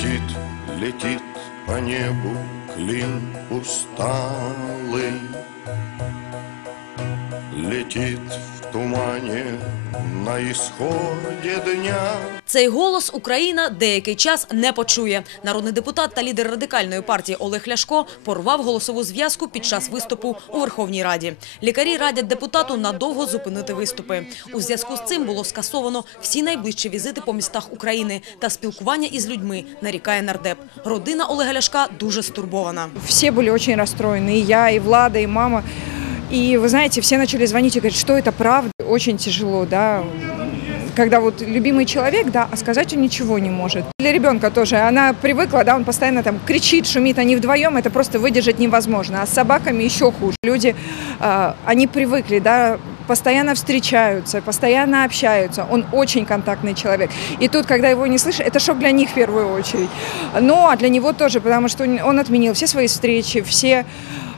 Летит, летит по небу клин усталый, Летит в тумані на ісході дня. Цей голос Україна деякий час не почує. Народний депутат та лідер радикальної партії Олег Ляшко порвав голосову зв'язку під час виступу у Верховній Раді. Лікарі радять депутату надовго зупинити виступи. У зв'язку з цим було скасовано всі найближчі візити по містах України та спілкування із людьми. Нарікає нардеп. Родина Олега Ляшка дуже стурбована. Всі були дуже розстроєні. І я, і влада, і мама. И вы знаете, все начали звонить и говорить, что это правда. Очень тяжело, да, когда вот любимый человек, да, а сказать он ничего не может. Для ребенка тоже, она привыкла, да, он постоянно там кричит, шумит, они вдвоем, это просто выдержать невозможно. А с собаками еще хуже. Люди, а, они привыкли, да, постоянно встречаются, постоянно общаются. Он очень контактный человек. И тут, когда его не слышишь, это шок для них в первую очередь. Ну, а для него тоже, потому что он отменил все свои встречи, все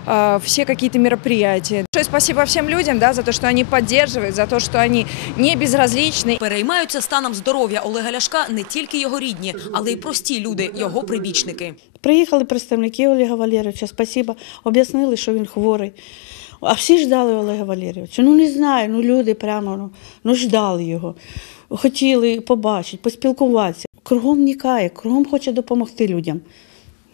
Э, все какие-то мероприятия. Большое спасибо всем людям да, за то, что они поддерживают, за то, что они не безразличны. Переймаються станом здоров'я Олега Ляшка не тільки його рідні, але й прості люди, його прибічники. Приїхали представники Олега Валерійовича, спасибо, об'яснили, що він хворий. А всі ждали Олега Валерійовича. Ну не знаю, ну люди прямо ну, ну ждали його, хотіли побачити, поспілкуватися. Кругом нікає, кругом хоче допомогти людям.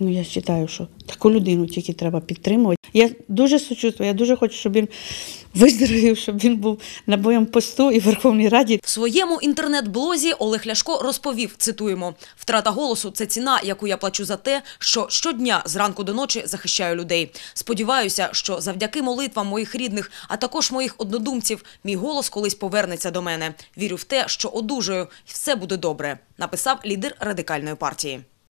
Ну, я вважаю, що таку людину тільки треба підтримувати. Я дуже сочувствую, я дуже хочу, щоб він виздоровів, щоб він був на боєм посту і в Верховній Раді. В своєму інтернет-блозі Олег Ляшко розповів: цитуємо: втрата голосу це ціна, яку я плачу за те, що щодня з ранку до ночі захищаю людей. Сподіваюся, що завдяки молитвам моїх рідних, а також моїх однодумців, мій голос колись повернеться до мене. Вірю в те, що одужаю, і все буде добре. Написав лідер радикальної партії.